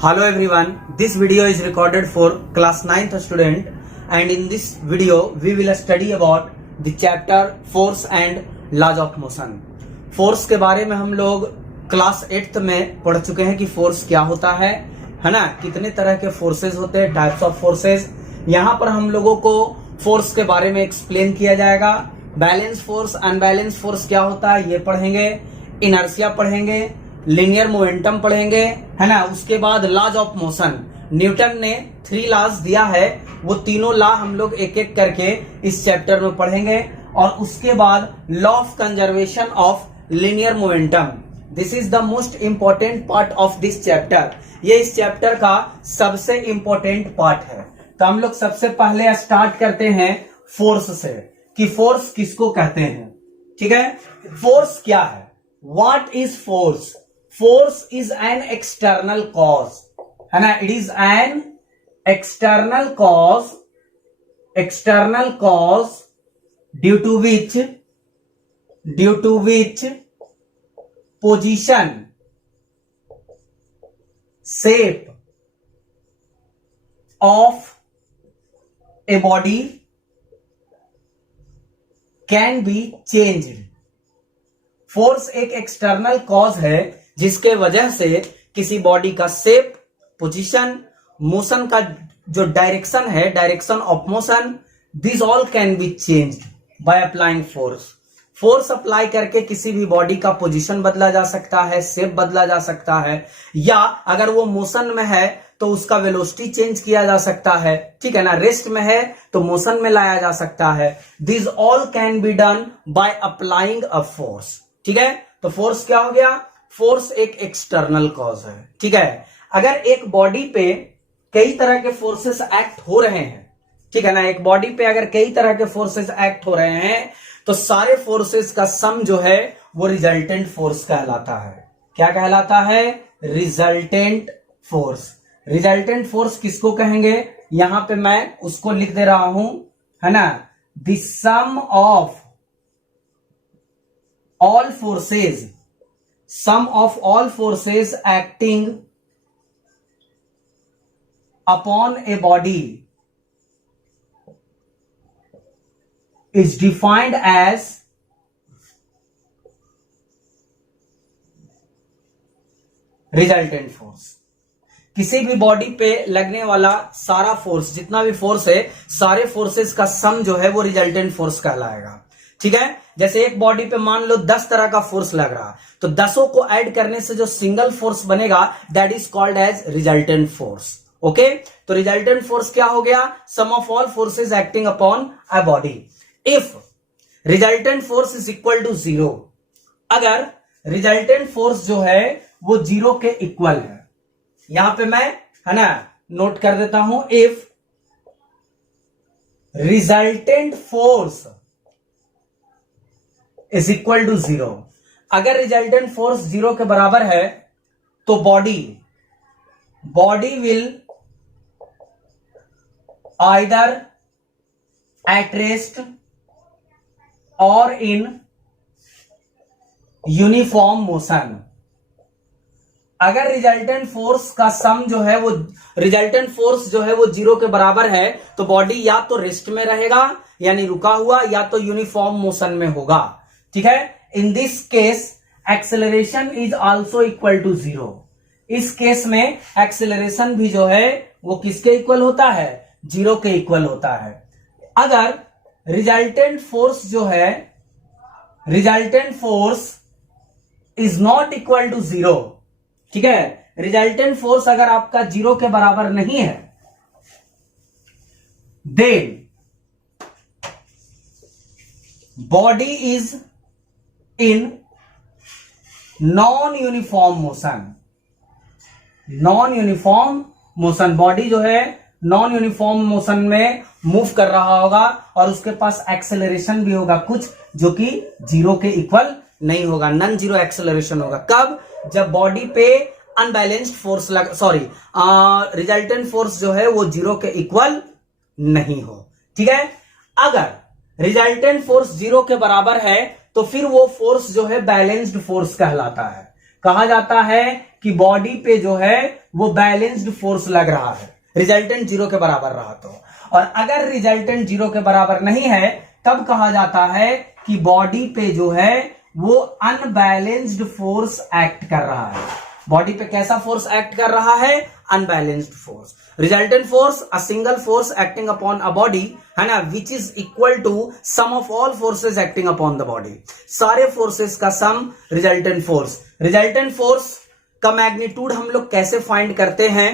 Hello everyone, this video is recorded for class 9th student and in this video we will study about the chapter force and laws of motion. Force के बारे में हम लोग class 8th में पढ़ चुके हैं कि फोर्स क्या होता है ना, कितने तरह के फोर्सेस होते हैं, टाइप्स ऑफ फोर्सेस. यहाँ पर हम लोगों को फोर्स के बारे में एक्सप्लेन किया जाएगा. बैलेंस फोर्स, अनबैलेंस फोर्स क्या होता है ये पढ़ेंगे, इनर्शिया पढ़ेंगे, लीनियर मोमेंटम पढ़ेंगे, है ना. उसके बाद लॉज ऑफ मोशन, न्यूटन ने 3 लॉज दिया है, वो तीनों लॉ हम लोग एक एक करके इस चैप्टर में पढ़ेंगे. और उसके बाद law of conservation of linear momentum. This is the most important part of this chapter. ये इस चैप्टर का सबसे इंपॉर्टेंट पार्ट है. तो हम लोग सबसे पहले स्टार्ट करते हैं फोर्स से कि फोर्स किसको कहते हैं. ठीक है, फोर्स क्या है, what is force. Force is an external cause, है ना. It is an external cause due to which position, shape of a body can be changed. Force एक एक्सटर्नल कॉज है जिसके वजह से किसी बॉडी का शेप, पोजीशन, मोशन का जो डायरेक्शन है, direction of motion, this all can be changed by applying force. Force apply करके किसी भी बॉडी का पोजीशन बदला जा सकता है, शेप बदला जा सकता है, या अगर वो मोशन में है तो उसका वेलोसिटी चेंज किया जा सकता है. ठीक है ना. रेस्ट में है तो मोशन में लाया जा सकता है. This all can be done by applying a force. ठीक है, तो फोर्स क्या हो गया, फोर्स एक एक्सटर्नल कॉज है. ठीक है, अगर एक बॉडी पे कई तरह के फोर्सेस एक्ट हो रहे हैं, ठीक है ना, एक बॉडी पे अगर कई तरह के फोर्सेस एक्ट हो रहे हैं तो सारे फोर्सेस का सम जो है वो रिजल्टेंट फोर्स कहलाता है. क्या कहलाता है, रिजल्टेंट फोर्स. रिजल्टेंट फोर्स किसको कहेंगे, यहां पे मैं उसको लिख दे रहा हूं, है ना. The sum of all forces acting upon a body is defined as resultant force. किसी भी बॉडी पे लगने वाला सारा फोर्स, जितना भी फोर्स है, सारे फोर्सेस का सम जो है वो रिजल्टेंट फोर्स कहलाएगा. ठीक है, जैसे एक बॉडी पे मान लो 10 तरह का फोर्स लग रहा, तो 10 को ऐड करने से जो सिंगल फोर्स बनेगा that is called as resultant force. Okay, तो रिजल्टेंट फोर्स क्या हो गया, sum of all forces acting upon a body. If resultant force is equal to 0, अगर रिजल्टेंट फोर्स जो है वो 0 के इक्वल है, यहां पे मैं, है ना, नोट कर देता हूं. If resultant force is equal to 0, अगर रिजल्टेंट फोर्स 0 के बराबर है तो body will either at rest और इन यूनिफॉर्म मोशन. अगर रिजल्टेंट फोर्स का सम जो है वो, रिजल्टेंट फोर्स जो है वो 0 के बराबर है तो बॉडी या तो रेस्ट में रहेगा यानी रुका हुआ, या तो यूनिफॉर्म मोशन में होगा. ठीक है, in this case acceleration is also equal to 0. इस केस में एक्सेलरेशन भी जो है वो किसके इक्वल होता है, 0 के इक्वल होता है. अगर रिजल्टेंट फोर्स जो है, resultant force is not equal to 0, ठीक है, रिजल्टेंट फोर्स अगर आपका 0 के बराबर नहीं है, then body is in non uniform motion. Non uniform motion, body जो है नॉन यूनिफॉर्म मोशन में मूव कर रहा होगा और उसके पास एक्सेलरेशन भी होगा कुछ जो कि 0 के इक्वल नहीं होगा, नॉन जीरो एक्सेलरेशन होगा. कब, जब बॉडी पे अनबैलेंस्ड फोर्स रिजल्टेंट फोर्स जो है वो 0 के इक्वल नहीं हो. ठीक है, अगर रिजल्टेंट फोर्स 0 के बराबर है तो फिर वो फोर्स जो है बैलेंस्ड फोर्स कहलाता है. कहा जाता है कि बॉडी पे जो है वो बैलेंस्ड फोर्स लग रहा है, रिजल्टेंट 0 के बराबर रहा तो। और अगर रिजल्टेंट 0 के बराबर नहीं है तब कहा जाता है कि बॉडी पे जो है वो अनबैलेंस्ड फोर्स एक्ट कर रहा है। बॉडी पे कैसा फोर्स एक्ट कर रहा है? Unbalanced force. Resultant force a single force acting upon a body, है ना, which is equal to sum of all forces acting upon the body. सारे फोर्सेस का sum resultant force. Resultant force का magnitude हम लोग कैसे फाइंड करते हैं?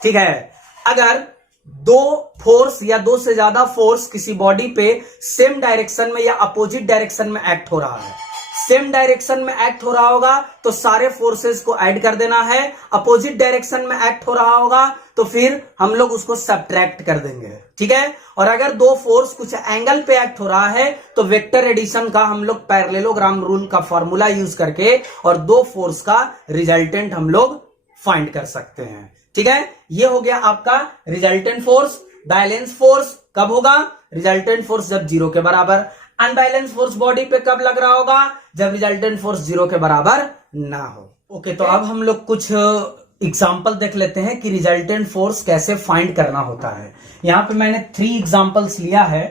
ठीक है, अगर दो फोर्स या दो से ज्यादा फोर्स किसी बॉडी पे सेम डायरेक्शन में या अपोजिट डायरेक्शन में एक्ट हो रहा है, सेम डायरेक्शन में एक्ट हो रहा होगा तो सारे फोर्सेस को ऐड कर देना है। अपोजिट डायरेक्शन में एक्ट हो रहा होगा तो फिर हम लोग उसको सब्ट्रैक्ट कर देंगे, ठीक है। और अगर दो फोर्स कुछ एंगल पे एक्ट हो रहा है तो वेक्टर एडिशन का हम लोग पैरेललोग्राम रूल का फॉर्मूला यूज करके और दो फोर्स का रिजल्टेंट हम लोग फाइंड कर सकते हैं, ठीक है। ये हो गया आपका रिजल्टेंट फोर्स। बैलेंस फोर्स कब होगा? रिजल्टेंट फोर्स जब 0 के बराबर। अनबैलेंस फोर्स बॉडी पे कब लग रहा होगा? जब रिजल्टेंट फोर्स 0 के बराबर ना हो। ओके, तो अब हम लोग कुछ एग्जाम्पल देख लेते हैं कि रिजल्टेंट फोर्स कैसे फाइंड करना होता है। यहां पे मैंने 3 एग्जाम्पल्स लिया है।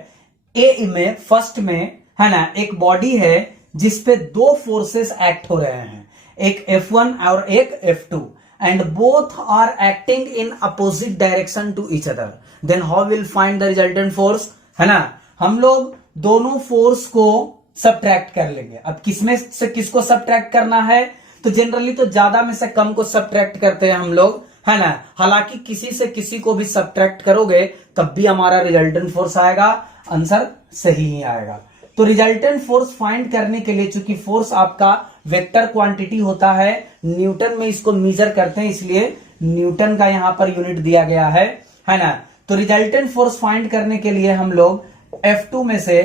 ए में फर्स्ट में, है ना, एक बॉडी है जिसपे दो फोर्सेस एक्ट हो रहे हैं, एक F1 और एक F2, and both are acting in opposite direction to each other. Then how will find the resultant force? है ना, हम लोग दोनों फोर्स को सब्ट्रैक्ट कर लेंगे। अब किसमें से किसको सब्ट्रैक्ट करना है? तो जनरली तो ज्यादा में से कम को सब्ट्रैक्ट करते हैं हम लोग, है ना। हालांकि किसी से किसी को भी सब्ट्रैक्ट करोगे तब भी हमारा रिजल्टेंट फोर्स आएगा, आंसर सही ही आएगा। तो रिजल्टेंट फोर्स फाइंड करने के लिए, चूंकि फोर्स आपका वेक्टर क्वांटिटी होता है, न्यूटन में इसको मेजर करते हैं, इसलिए न्यूटन का यहां पर यूनिट दिया गया है ना। तो रिजल्टेंट फोर्स फाइंड करने के लिए हम लोग F2 में से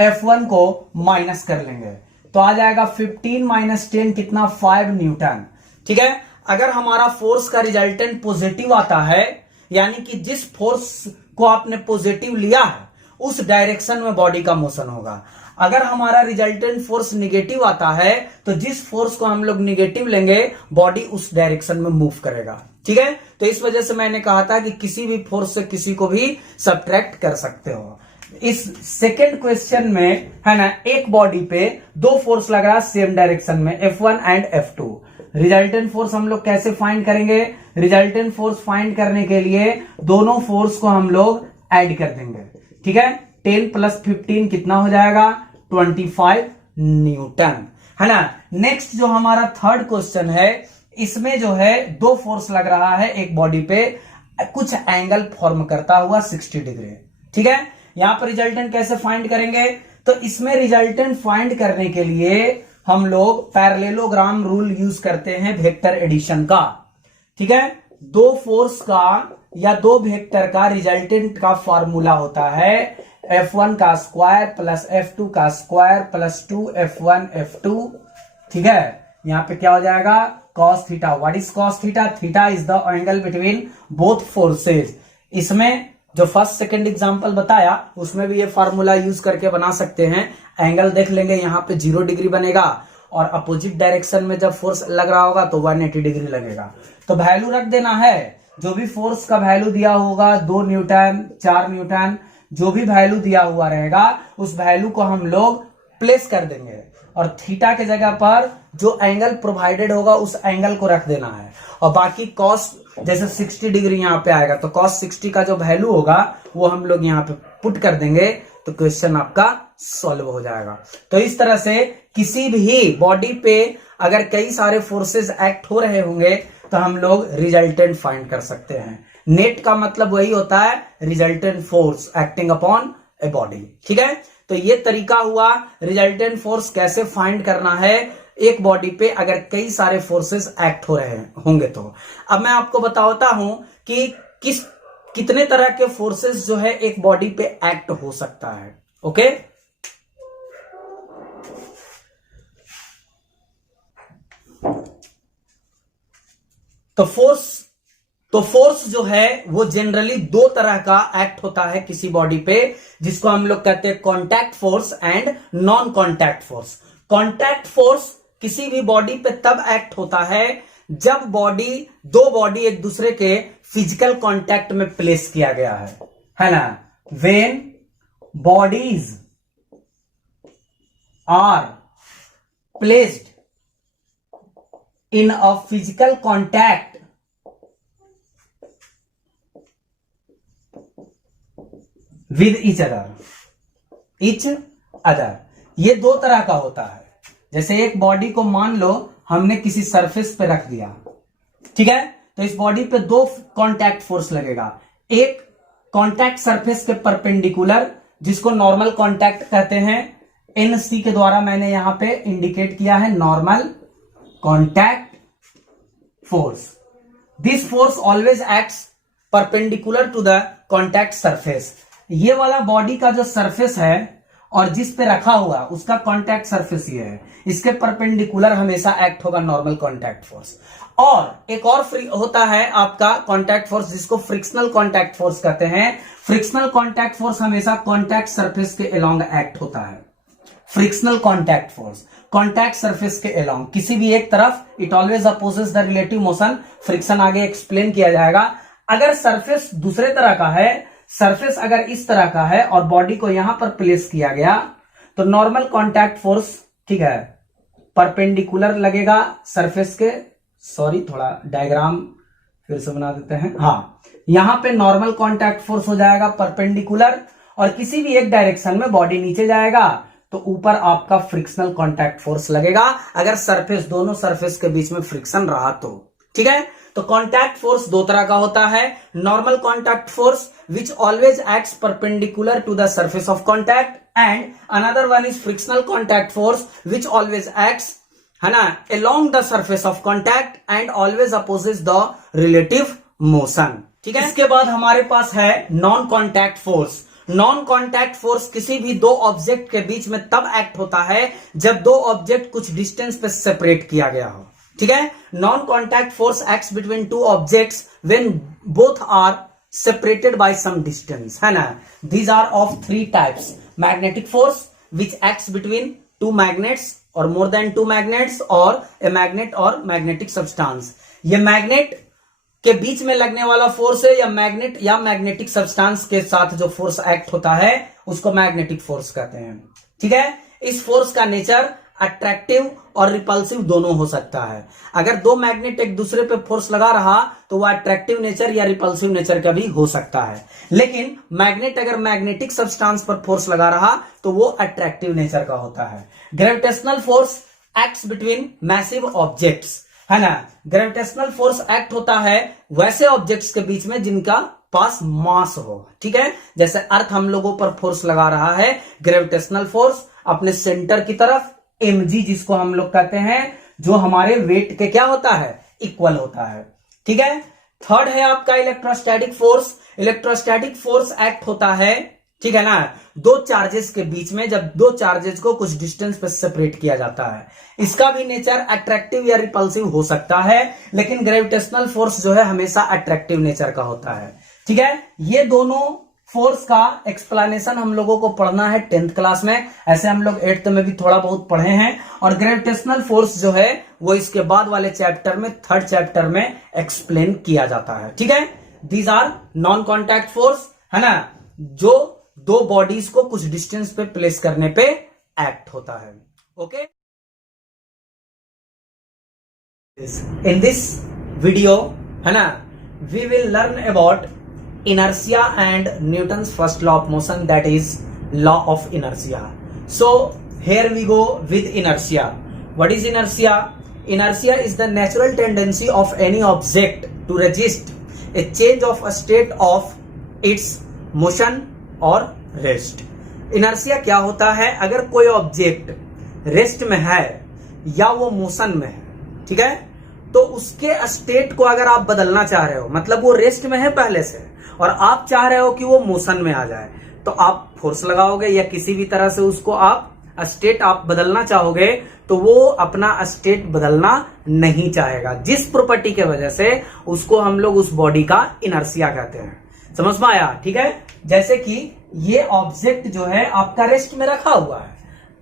F1 को माइनस कर लेंगे तो आ जाएगा 15 माइनस 10 कितना? 5 न्यूटन, ठीक है। अगर हमारा फोर्स का रिजल्टेंट पॉजिटिव आता है, यानी कि जिस फोर्स को आपने पॉजिटिव लिया है उस डायरेक्शन में बॉडी का मोशन होगा। अगर हमारा रिजल्टेंट फोर्स निगेटिव आता है तो जिस फोर्स को हम लोग निगेटिव लेंगे बॉडी उस डायरेक्शन में मूव करेगा, ठीक है। तो इस वजह से मैंने कहा था कि किसी भी फोर्स से किसी को भी सब्ट्रैक्ट कर सकते हो। इस सेकेंड क्वेश्चन में, है ना, एक बॉडी पे दो फोर्स लग रहा है सेम डायरेक्शन में, F1 and F2। Resultant force हम लोग कैसे फाइंड करेंगे? रिजल्टेंट फोर्स फाइंड करने के लिए दोनों फोर्स को हम लोग ऐड कर देंगे, ठीक है। 10 प्लस 15 कितना हो जाएगा? 25 न्यूटन, है ना। नेक्स्ट जो हमारा थर्ड क्वेश्चन है, इसमें जो है दो फोर्स लग रहा है एक बॉडी पे, कुछ एंगल फॉर्म करता हुआ 60 डिग्री, ठीक है। यहां पर रिजल्टेंट कैसे फाइंड करेंगे? तो इसमें रिजल्टेंट फाइंड करने के लिए हम लोग पैरेललोग्राम रूल यूज करते हैं वेक्टर एडिशन का, ठीक है। दो फोर्स का या दो वेक्टर का रिजल्टेंट का फॉर्मूला होता है F1 का स्क्वायर प्लस F2 का स्क्वायर प्लस 2F1 F2, ठीक है। यहां पे क्या हो जाएगा? cos theta. What is cos theta? Theta is the angle between both forces. इसमें जो फर्स्ट सेकंड एग्जांपल बताया उसमें भी ये फार्मूला यूज करके बना सकते हैं। एंगल देख लेंगे, यहाँ पे 0 डिग्री बनेगा और अपोजिट डायरेक्शन में जब फोर्स लग रहा होगा तो 180 डिग्री लगेगा। तो वैल्यू रख देना है, जो भी फोर्स का वैल्यू दिया होगा 2 न्यूटन, 4 न्यूटन, जो भी वैल्यू दिया हुआ रहेगा उस वैल्यू को हम लोग प्लेस कर देंगे और थीटा के जगह पर जो एंगल प्रोवाइडेड होगा उस एंगल को रख देना है। और बाकी कॉस जैसे 60 डिग्री यहाँ पे आएगा तो कॉस 60 का जो वैल्यू होगा वो हम लोग यहाँ पे पुट कर देंगे तो क्वेश्चन आपका सॉल्व हो जाएगा। तो इस तरह से किसी भी बॉडी पे अगर कई सारे फोर्सेस एक्ट हो रहे होंगे तो हम लोग रिजल्टेंट फाइंड कर सकते हैं। नेट का मतलब वही होता है resultant force acting upon a body, ठीक है। तो ये तरीका हुआ रिजल्टेंट फोर्स कैसे फाइंड करना है एक बॉडी पे अगर कई सारे फोर्सेस एक्ट हो रहे होंगे तो। अब मैं आपको बताता हूं कि कितने तरह के फोर्सेस जो है एक बॉडी पे एक्ट हो सकता है। ओके, तो फोर्स जो है वो जनरली दो तरह का एक्ट होता है किसी बॉडी पे, जिसको हम लोग कहते हैं contact force and non contact force. Contact force किसी भी बॉडी पे तब एक्ट होता है जब दो बॉडी एक दूसरे के फिजिकल कांटेक्ट में प्लेस किया गया है ना। When bodies are placed in a physical contact with each other. ये दो तरह का होता है। जैसे एक बॉडी को मान लो हमने किसी सरफेस पे रख दिया, ठीक है, तो इस बॉडी पे दो कांटेक्ट फोर्स लगेगा। एक कांटेक्ट सरफेस के परपेंडिकुलर, जिसको नॉर्मल कांटेक्ट कहते हैं, एनसी के द्वारा मैंने यहां पे इंडिकेट किया है, normal contact force. This force always acts perpendicular to the contact surface. ये वाला बॉडी का जो सरफेस है और जिस पे रखा हुआ उसका कांटेक्ट सरफेस ये है, इसके परपेंडिकुलर हमेशा एक्ट होगा नॉर्मल कांटेक्ट फोर्स। और एक और होता है आपका कांटेक्ट फोर्स, जिसको फ्रिक्शनल कांटेक्ट फोर्स कहते हैं। फ्रिक्शनल कांटेक्ट फोर्स हमेशा कांटेक्ट सरफेस के अलोंग एक्ट होता है। Frictional contact force contact surface के अलोंग, किसी भी एक तरफ, it always opposes the relative motion. Friction आगे एक्सप्लेन किया जाएगा। अगर सरफेस दूसरे तरह का है, सरफेस अगर इस तरह का है और बॉडी को यहां पर प्लेस किया गया, तो नॉर्मल कांटेक्ट फोर्स, ठीक है, परपेंडिकुलर लगेगा सरफेस के। सॉरी, थोड़ा डायग्राम फिर से बना देते हैं। हाँ, यहां पे नॉर्मल कांटेक्ट फोर्स हो जाएगा परपेंडिकुलर, और किसी भी एक डायरेक्शन में बॉडी नीचे जाएगा तो ऊपर आपका फ्रिक्शनल कांटेक्ट फोर्स लगेगा, अगर सरफेस, दोनों सरफेस के बीच में फ्रिक्शन रहा तो, ठीक है। तो कांटेक्ट फोर्स दो तरह का होता है। Normal contact force which always acts perpendicular to the surface of contact, and another one is frictional contact force which always acts, है ना, along the surface of contact and always opposes the relative motion, ठीक है। इसके बाद हमारे पास है non contact force. Non contact force किसी भी दो ऑब्जेक्ट के बीच में तब एक्ट होता है जब दो ऑब्जेक्ट कुछ डिस्टेंस पे सेपरेट किया गया हो, ठीक है। Non contact force acts between two objects when both are separated by some distance, है ना। These are of three types. Magnetic force which acts between two magnets और मोर देन टू मैग्नेट्स, और a magnet और magnetic substance. ये magnet के बीच में लगने वाला फोर्स है, या मैग्नेट या मैग्नेटिक सब्सटेंस के साथ जो फोर्स एक्ट होता है उसको मैग्नेटिक फोर्स कहते हैं, ठीक है। इस फोर्स का नेचर अट्रैक्टिव और रिपल्सिव दोनों हो सकता है। अगर दो मैग्नेट एक दूसरे पे फोर्स लगा रहा तो वह अट्रैक्टिव नेचर या रिपल्सिव नेचर का भी हो सकता है, लेकिन मैग्नेट अगर मैग्नेटिक सब्सटेंस पर फोर्स लगा रहा तो वो अट्रैक्टिव नेचर का होता है। Gravitational force acts between massive objects, है ना। ग्रेविटेशनल फोर्स एक्ट होता है वैसे ऑब्जेक्ट्स के बीच में जिनका पास मास हो, ठीक है। जैसे अर्थ हम लोगों पर फोर्स लगा रहा है, ग्रेविटेशनल फोर्स अपने सेंटर की तरफ, mg जिसको हम लोग कहते हैं, जो हमारे वेट के क्या होता है, इक्वल होता है, ठीक है। थर्ड है आपका electrostatic force. Electrostatic force act होता है, ठीक है ना, दो चार्जेस के बीच में, जब दो चार्जेस को कुछ डिस्टेंस पे सेपरेट किया जाता है। इसका भी नेचर अट्रैक्टिव या रिपल्सिव हो सकता है, लेकिन ग्रेविटेशनल फोर्स जो है हमेशा अट्रैक्टिव नेचर का होता है, ठीक है। ये दोनों फोर्स का एक्सप्लेनेशन हम लोगों को पढ़ना है 10th क्लास में, ऐसे हम लोग 8th में भी थोड़ा बहुत पढ़े हैं। और ग्रेविटेशनल फोर्स जो है वो इसके बाद वाले चैप्टर में, 3rd चैप्टर में एक्सप्लेन किया जाता है, ठीक है। These are non contact force, है ना, जो दो बॉडीज को कुछ डिस्टेंस पे प्लेस करने पे एक्ट होता है, ओके। इन दिस वीडियो, है ना, we will learn about inertia and Newton's first law of motion, that is law of inertia. So here we go with inertia. What is inertia? Inertia is the natural tendency of any object to resist a change of a state of its motion or rest. Inertia क्या होता है? अगर कोई object rest में है या वो motion में है, ठीक है, तो उसके स्टेट को अगर आप बदलना चाह रहे हो, मतलब वो रेस्ट में है पहले से और आप चाह रहे हो कि वो मोशन में आ जाए, तो आप फोर्स लगाओगे या किसी भी तरह से उसको आप स्टेट आप बदलना चाहोगे, तो वो अपना स्टेट बदलना नहीं चाहेगा, जिस प्रॉपर्टी के वजह से उसको हम लोग उस बॉडी का इनर्शिया कहते हैं। समझ में आया? ठीक है। जैसे कि ये ऑब्जेक्ट जो है आपका रेस्ट में रखा हुआ है,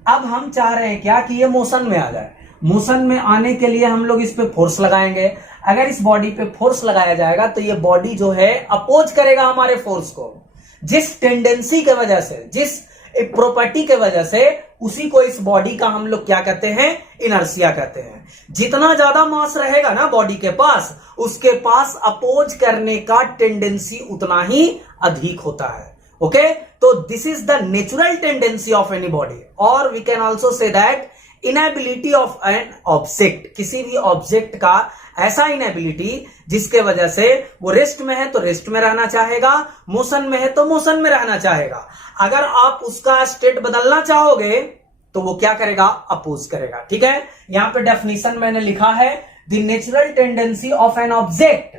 अब हम चाह रहे हैं क्या कि ये मोशन में आ जाए, मोशन में आने के लिए हम लोग इस पे फोर्स लगाएंगे। अगर इस बॉडी पे फोर्स लगाया जाएगा तो ये बॉडी जो है अपोज करेगा हमारे फोर्स को। जिस टेंडेंसी के वजह से, जिस प्रॉपर्टी के वजह से, उसी को इस बॉडी का हम लोग क्या कहते हैं, इनर्शिया कहते हैं। जितना ज्यादा मास रहेगा ना बॉडी के पास, उसके पास अपोज करने का टेंडेंसी उतना ही अधिक होता है। ओके, तो this is the natural tendency of any body. और we can also say that inability of an object, किसी भी ऑब्जेक्ट का ऐसा इनएबिलिटी जिसके वजह से वो रेस्ट में है तो रेस्ट में रहना चाहेगा, मोशन में है तो मोशन में रहना चाहेगा। अगर आप उसका स्टेट बदलना चाहोगे तो वो क्या करेगा, अपोज करेगा। ठीक है, यहां पे डेफिनेशन मैंने लिखा है, the natural tendency of an object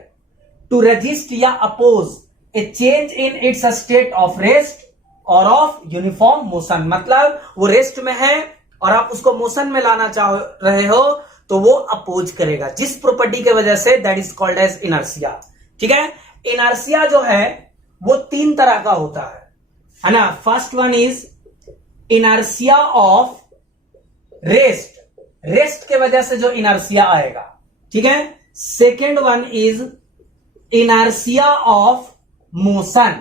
to resist या oppose a change in its state of rest और ऑफ यूनिफॉर्म मोशन। मतलब वो रेस्ट में है और आप उसको मोशन में लाना चाह रहे हो तो वो अपोज करेगा जिस प्रॉपर्टी के वजह से, that is called as inertia. ठीक है, इनर्शिया जो है वो 3 तरह का होता है ना। First one is inertia of rest, rest के वजह से जो इनर्शिया आएगा। ठीक है, second one is inertia of motion,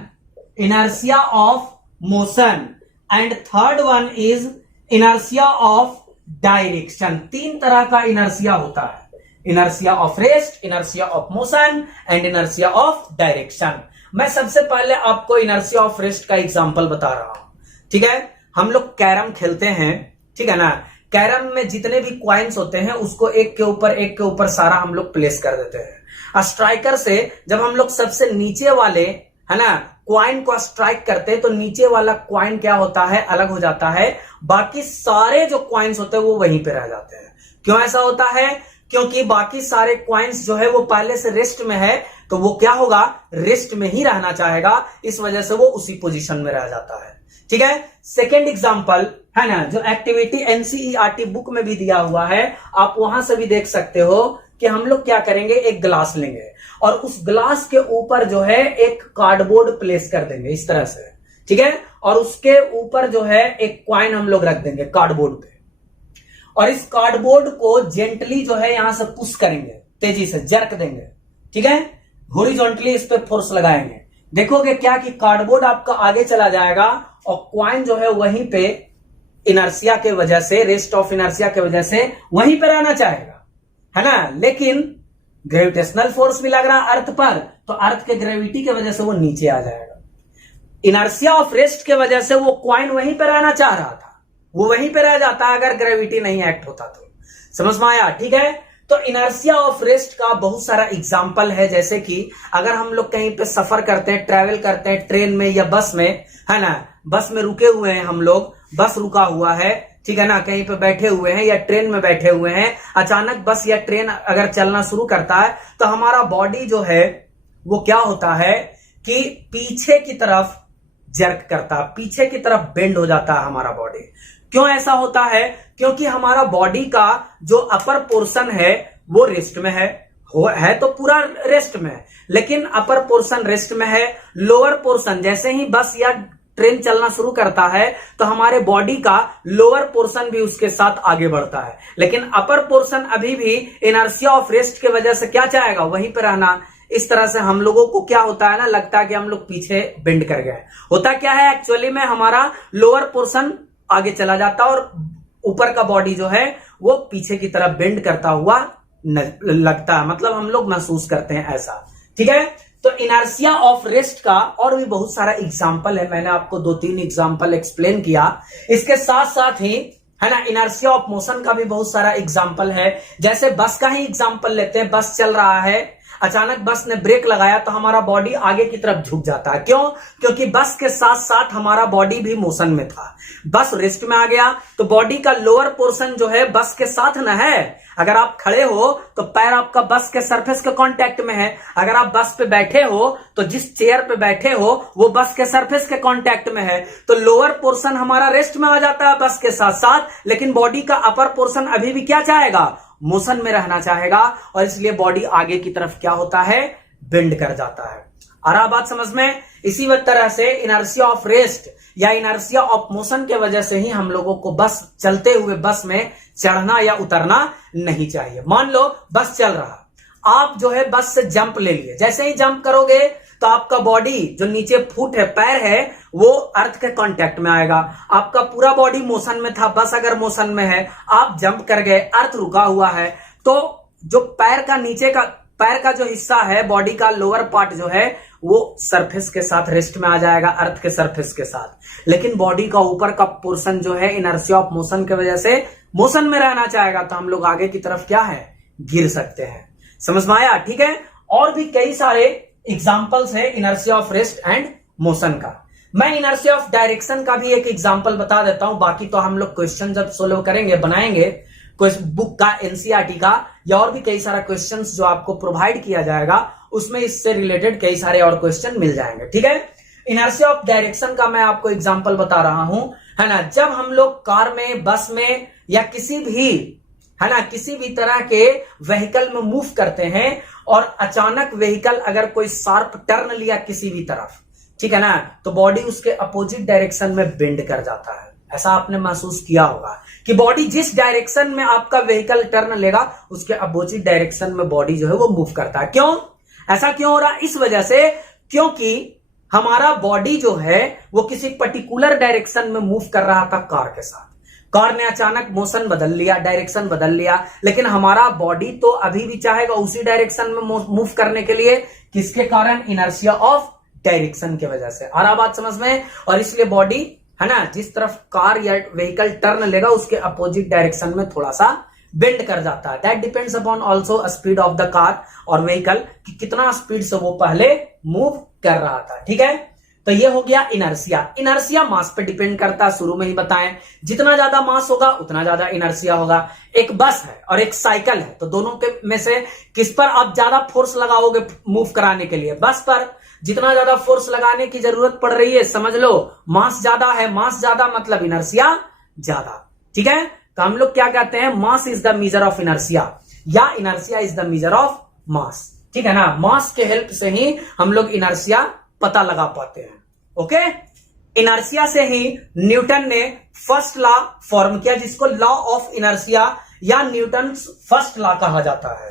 inertia of motion, and third one is inertia of direction. 3 तरह का इनर्शिया होता है, inertia of rest, inertia of motion and inertia of direction. मैं सबसे पहले आपको इनर्शिया ऑफ रेस्ट का एग्जांपल बता रहा हूं। ठीक है, हम लोग कैरम खेलते हैं, ठीक है ना। कैरम में जितने भी क्वाइंस होते हैं उसको एक के ऊपर सारा हम लोग प्लेस कर देते हैं। स्ट्राइकर से जब हम लोग सबसे नीचे वाले, है ना, क्वाइन को स्ट्राइक करते हैं तो नीचे वाला क्वाइन क्या होता है, अलग हो जाता है। बाकी सारे जो क्वाइंस होते हैं वो वहीं पे रह जाते हैं। क्यों ऐसा होता है? क्योंकि बाकी सारे क्वाइंस जो है वो पहले से रेस्ट में है, तो वो क्या होगा, रेस्ट में ही रहना चाहेगा, इस वजह से वो उसी पोजीशन में रह जाता है। ठीक है, सेकेंड एग्जांपल है ना, जो एक्टिविटी एनसीईआरटी बुक में भी दिया हुआ है, आप वहां से भी देख सकते हो कि हम लोग क्या करेंगे, एक ग्लास लेंगे और उस ग्लास के ऊपर जो है एक कार्डबोर्ड प्लेस कर देंगे इस तरह से। ठीक है, और उसके ऊपर जो है एक क्वाइन हम लोग रख देंगे कार्डबोर्ड पे, और इस कार्डबोर्ड को जेंटली जो है यहां से पुश करेंगे, तेजी से जर्क देंगे। ठीक है, हॉरिजॉन्टली इस पे फोर्स लगाएंगे। देखोगे क्या कि कार्डबोर्ड आपका आगे चला जाएगा और क्वाइन जो है वहीं पे इनर्शिया के वजह से, रेस्ट ऑफ इनर्शिया के वजह से वहीं पे रहना चाहेगा, है ना। लेकिन ग्रेविटेशनल फोर्स भी लग रहा है अर्थ पर, तो अर्थ के ग्रेविटी के वजह से वो नीचे आ जाएगा। इनर्शिया ऑफ रेस्ट के वजह से वो क्वाइन वहीं पे रहना चाह रहा था, वो वहीं पे रह जाता अगर ग्रेविटी नहीं एक्ट होता तो। समझ में आया? ठीक है, तो इनर्शिया ऑफ रेस्ट का बहुत सारा एग्जाम्पल है। जैसे कि अगर हम लोग कहीं पे सफर करते हैं, ट्रैवल करते हैं ट्रेन में या बस में, है ना, बस में रुके हुए हैं हम लोग, बस रुका हुआ है, ठीक है ना, कहीं पे बैठे हुए हैं या ट्रेन में बैठे हुए हैं, अचानक बस या ट्रेन अगर चलना शुरू करता है तो हमारा बॉडी जो है वो क्या होता है कि पीछे की तरफ जर्क करता है, पीछे की तरफ बेंड हो जाता है हमारा बॉडी। क्यों ऐसा होता है? क्योंकि हमारा बॉडी का जो अपर पोर्शन है वो रेस्ट में है तो पूरा रेस्ट में है, लेकिन अपर पोर्शन रेस्ट में है, लोअर पोर्शन जैसे ही बस या ट्रेन चलना शुरू करता है तो हमारे बॉडी का लोअर पोर्शन भी उसके साथ आगे बढ़ता है, लेकिन अपर पोर्शन अभी भी इनर्शिया ऑफ रेस्ट के वजह से क्या चाहेगा, वहीं पर रहना। इस तरह से हम लोगों को क्या होता है ना, लगता है कि हम लोग पीछे बेंड कर गए। होता क्या है एक्चुअली में, हमारा लोअर पोर्शन आगे चला जाता और ऊपर का बॉडी जो है वो पीछे की तरफ बेंड करता हुआ लगता है, मतलब हम लोग महसूस करते हैं ऐसा। ठीक है, तो इनर्शिया ऑफ रेस्ट का और भी बहुत सारा एग्जाम्पल है, मैंने आपको 2-3 एग्जाम्पल एक्सप्लेन किया। इसके साथ साथ ही, है ना, इनर्शिया ऑफ मोशन का भी बहुत सारा एग्जाम्पल है। जैसे बस का ही एग्जाम्पल लेते हैं, बस चल रहा है, अचानक बस ने ब्रेक लगाया तो हमारा बॉडी आगे की तरफ झुक जाता है। क्यों? क्योंकि बस के साथ साथ हमारा बॉडी भी मोशन में था। बस रेस्ट में आ गया तो बॉडी का लोअर पोर्शन जो है बस के साथ न है। अगर आप खड़े हो तो पैर आपका बस के सरफेस के कांटेक्ट में है, अगर आप बस पे बैठे हो तो जिस चेयर पे बैठे हो वो बस के सरफेस के कांटेक्ट में है, तो लोअर पोर्शन हमारा रेस्ट में आ जाता है बस के साथ साथ, लेकिन बॉडी का अपर पोर्शन अभी भी क्या चाहेगा, मोशन में रहना चाहेगा, और इसलिए बॉडी आगे की तरफ क्या होता है, बेंड कर जाता है। आ रहा बात समझ में? इसी तरह से इनर्शिया ऑफ रेस्ट या इनर्शिया ऑफ मोशन के वजह से ही हम लोगों को बस चलते हुए बस में चढ़ना या उतरना नहीं चाहिए। मान लो बस चल रहा, आप जो है बस से जंप ले लिए, जैसे ही जंप करोगे तो आपका बॉडी जो नीचे फुट है, पैर है, वो अर्थ के कांटेक्ट में आएगा। आपका पूरा बॉडी मोशन में था, बस अगर मोशन में है, आप जंप कर गए, अर्थ रुका हुआ है, तो जो पैर का नीचे का पैर का जो हिस्सा है, बॉडी का लोअर पार्ट जो है, वो सरफेस के साथ रेस्ट में आ जाएगा, अर्थ के सरफेस के साथ। लेकिन बॉडी का ऊपर का पोर्शन जो है इनर्शिया ऑफ मोशन की वजह से मोशन में रहना चाहेगा, तो हम लोग आगे की तरफ क्या है, गिर सकते हैं। समझ में आया? ठीक है। और भी कई सारे एग्जाम्पल्स है inertia of rest and motion का। मैं इनर्शिया ऑफ डायरेक्शन का भी एक एग्जाम्पल बता देता हूं, बाकी तो हम लोग क्वेश्चन जब सोल्व करेंगे, बनाएंगे बुक का, एनसीईआरटी का, या और भी कई सारा क्वेश्चंस जो आपको प्रोवाइड किया जाएगा, उसमें इससे रिलेटेड कई सारे और क्वेश्चन मिल जाएंगे। ठीक है। इनर्शिया ऑफ डायरेक्शन का मैं आपको एग्जांपल बता रहा हूं, है ना। जब हम लोग कार में, बस में या किसी भी, है ना, किसी भी तरह के व्हीकल में मूव करते हैं और अचानक व्हीकल अगर कोई शार्प टर्न लिया किसी भी तरफ, ठीक है ना, तो बॉडी उसके अपोजिट डायरेक्शन में बेंड कर जाता है। ऐसा आपने महसूस किया होगा कि बॉडी जिस डायरेक्शन में आपका व्हीकल टर्न लेगा, उसके अपोजिट डायरेक्शन में बॉडी जो है वो मूव करता है। क्यों? ऐसा क्यों हो रहा है? इस वजह से क्योंकि हमारा बॉडी जो है वो किसी पर्टिकुलर डायरेक्शन में मूव कर रहा था कार के साथ। कार ने अचानक मोशन बदल लिया, डायरेक्शन बदल लिया, लेकिन हमारा बॉडी तो अभी भी चाहेगा उसी डायरेक्शन में मूव करने के लिए। किसके कारण? इनर्शिया ऑफ डायरेक्शन की वजह से। आ रहा बात समझ में? और इसलिए बॉडी, है ना, जिस तरफ कार या व्हीकल टर्न लेगा उसके अपोजिट डायरेक्शन में थोड़ा सा बेंड कर जाता है। That depends upon also speed of the car और व्हीकल, कि कितना स्पीड से वो पहले मूव कर रहा था। ठीक है। तो ये हो गया इनर्शिया। इनर्शिया मास पे डिपेंड करता है, शुरू में ही बताएं। जितना ज्यादा मास होगा उतना ज्यादा इनर्शिया होगा। एक बस है और एक साइकिल है, तो दोनों के में से किस पर आप ज्यादा फोर्स लगाओगे मूव कराने के लिए? बस पर। जितना ज्यादा फोर्स लगाने की जरूरत पड़ रही है, समझ लो मास ज्यादा है। मास ज्यादा मतलब इनर्शिया ज्यादा। ठीक है। तो हम लोग क्या कहते हैं? Mass is the measure of inertia, या inertia is the measure of mass. ठीक है ना। मास के हेल्प से ही हम लोग इनर्शिया पता लगा पाते हैं। ओके। इनर्शिया से ही न्यूटन ने फर्स्ट लॉ फॉर्म किया, जिसको लॉ ऑफ इनर्शिया या न्यूटन फर्स्ट लॉ कहा जाता है।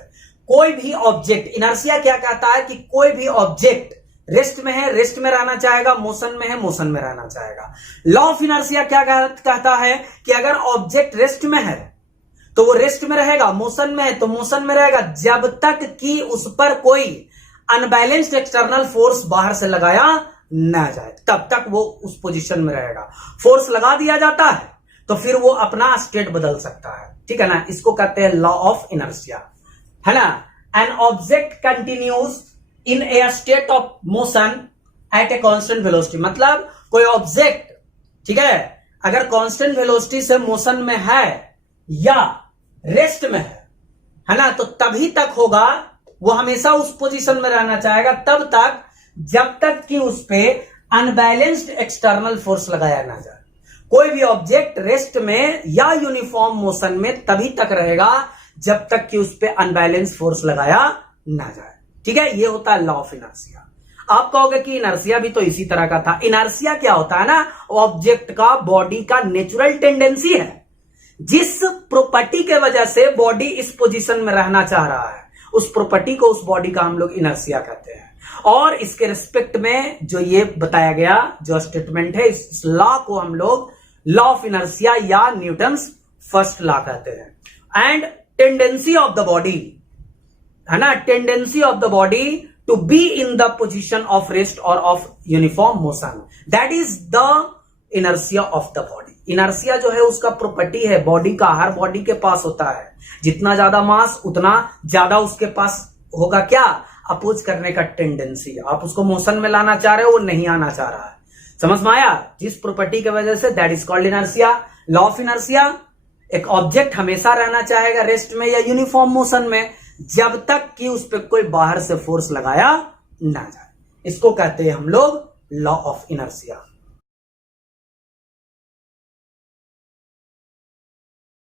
कोई भी ऑब्जेक्ट, इनर्शिया क्या कहता है कि कोई भी ऑब्जेक्ट रेस्ट में है, रेस्ट में रहना चाहेगा, मोशन में है, मोशन में रहना चाहेगा। लॉ ऑफ इनर्शिया क्या कहता है कि अगर ऑब्जेक्ट रेस्ट में है तो वो रेस्ट में रहेगा, मोशन में है तो मोशन में रहेगा, जब तक कि उस पर कोई अनबैलेंस्ड एक्सटर्नल फोर्स बाहर से लगाया ना जाए, तब तक वो उस पोजीशन में रहेगा। फोर्स लगा दिया जाता है तो फिर वो अपना स्टेट बदल सकता है। ठीक है ना। इसको कहते हैं लॉ ऑफ इनर्शिया, है ना। An object continues in a state of motion at a constant velocity, मतलब कोई ऑब्जेक्ट, ठीक है, अगर कांस्टेंट वेलोसिटी से मोशन में है या रेस्ट में है ना, तो तभी तक होगा, वो हमेशा उस पोजीशन में रहना चाहेगा तब तक जब तक कि उस पे अनबैलेंस्ड एक्सटर्नल फोर्स लगाया ना जाए। कोई भी ऑब्जेक्ट रेस्ट में या यूनिफॉर्म मोशन में तभी तक रहेगा जब तक कि उस पे अनबैलेंस फोर्स लगाया ना जाए। ठीक है। ये होता है लॉ ऑफ इनर्शिया। आप कहोगे कि इनर्शिया भी तो इसी तरह का था। इनर्शिया क्या होता है ना, ऑब्जेक्ट का, बॉडी का नेचुरल टेंडेंसी है, जिस प्रॉपर्टी के वजह से बॉडी इस पोजीशन में रहना चाह रहा है, उस प्रॉपर्टी को, उस बॉडी का हम लोग इनर्शिया कहते हैं। और इसके रिस्पेक्ट में जो ये बताया गया जो स्टेटमेंट है, इस लॉ को हम लोग लॉ ऑफ इनर्शिया या न्यूटन्स फर्स्ट लॉ कहते हैं। And tendency of the body, है ना, tendency of the body to be in the position of rest और of uniform motion, that is the inertia of the body. Inertia जो है उसका property है body का, हर बॉडी के पास होता है। जितना ज्यादा मास उतना ज्यादा उसके पास होगा क्या, अपोज करने का टेंडेंसी। आप उसको मोशन में लाना चाह रहे हो, वो नहीं आना चाह रहा है। समझ में आया? जिस प्रॉपर्टी की वजह से, that is called inertia. Law of inertia, एक ऑब्जेक्ट हमेशा रहना चाहेगा रेस्ट में या यूनिफॉर्म मोशन में जब तक कि उस पर कोई बाहर से फोर्स लगाया ना जाए। इसको कहते हैं हम लोग लॉ ऑफ इनर्शिया।